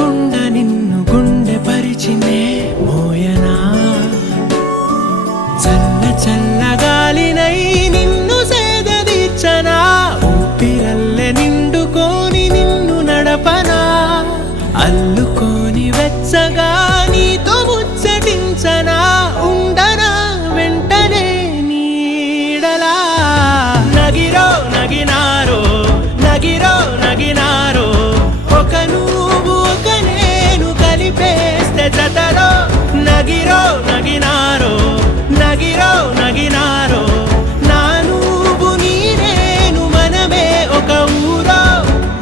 తెలియకుండా నిన్ను గుండె పరిచినే మోయనా చల్ల చల్లగాలినై నిన్ను సేదదీర్చనా ఊపిరల్లె నిండుకొని నిన్ను నడపనా అల్లుకొని వెచ్చగా నీతో ముచ్చటించనా ఉండనా వెంటనే నీడలా నగిరో నగినారో నగిరో నగినారో ఒక నువ్వు ఒక నేను కలిపేస్తే జతలో నగిరో నగినారో నగిరో నగినారో నా నువ్వు నీ నేను మనమే ఒక ఊరో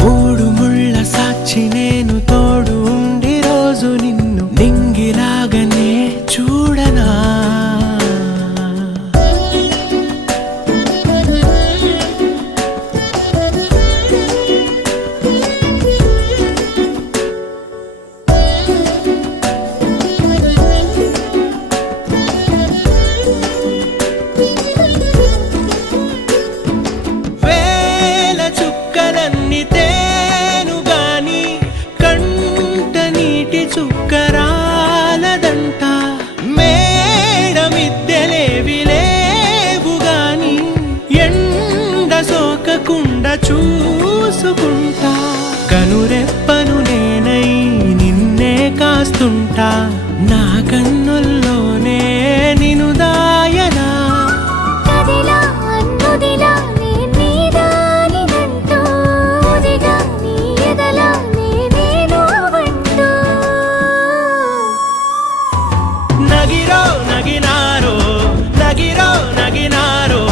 మూడు ముళ్ళ సాక్షి నేను తోడు ఉండి రోజు నిన్ను నింగిలాగనే చూడనా వేల చుక్కలన్నీ తేను గాని కంట నీటి చుక్కరాలదంట మేడ మిద్దెలేవి లేవు గాని ఎండ సోకకుండా చూసుకుంటా కనురెప్పను నేనై నిన్నే కాస్తుంటా నా కన్నుల్లోనే నిను దాయనా కదిలా అన్నుదిలా నీ నీదానినంటూ ఉదిగా నీ ఎదలా నేను వంటూ నగిరో నగినారో నగిరో నగినారో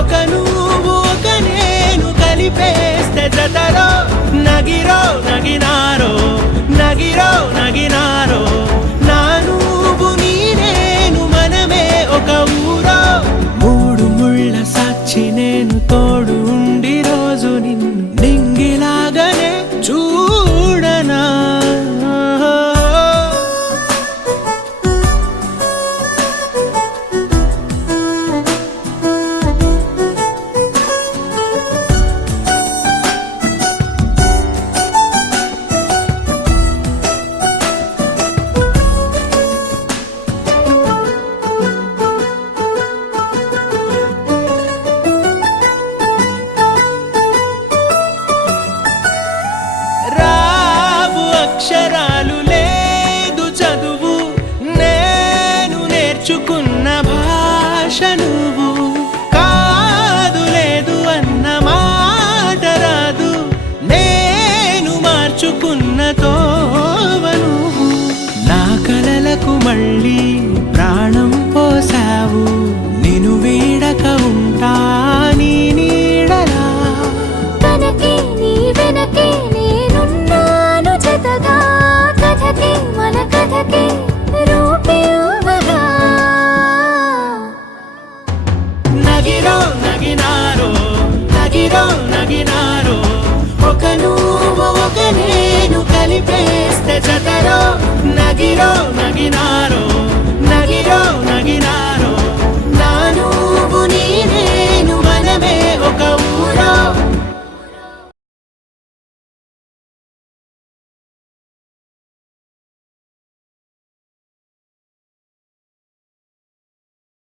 ఒక నువ్వు ఒక నేను కలిపేస్తే జతలో నగిరో నగినారో నగిరో నగినారో నా నువ్వు నీ నేను మనమే ఒక ఊరో మూడు ముళ్ళ సాక్షి నేను తోడు ఉండి రోజు నిన్ను నింగిలాగనే చూడనా రావు అక్షరాలు లేదు చదువు నేను నేర్చుకున్న భాష నువ్వు కాదు లేదు అన్న మాట రాదు నేను మార్చుకున్న తోవ నువ్వు నా కలలకు మళ్ళీ ప్రాణం పోసావు నిన్ను వీడక ఉంటా నీ నీడలా కనకే నీ వెనకే నేనున్నాను జతగా కథకే మన కథకే రూపేవగా నగిరో నగినారో నగిరో నగినారో ఒక నువ్వు ఒక నేను కలిపేస్తే జతలో నగిరో నగినారో